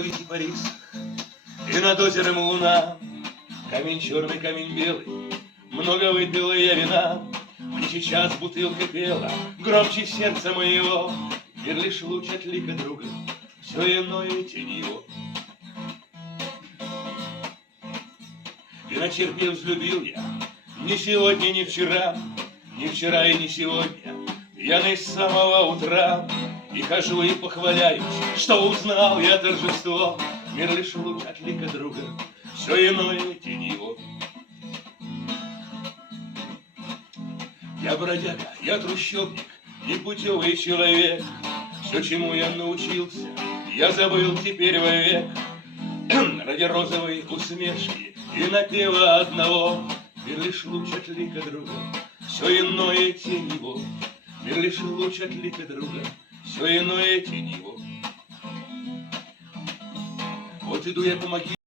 кипарис, и над озером луна. Камень черный, камень белый, много выпила я вина. Мне сейчас бутылка пела, громче сердца моего. Мир лишь луч от лика друга, все иное тень его. И натерпев взлюбил я, ни сегодня, ни вчера, ни вчера и ни сегодня, пьяный с самого утра. И хожу и похваляюсь, что узнал я торжество. Мир лишь луч от лика друга, все иное тень его. Я бродяга, я трущобник, непутевый человек. Все, чему я научился, я забыл теперь вовек. Ради розовой усмешки и напева одного. Мир лишь луч от лика друга, все иное тень его. Мир лишь луч от лика друга, все иное тень его. Вот иду я по могиле.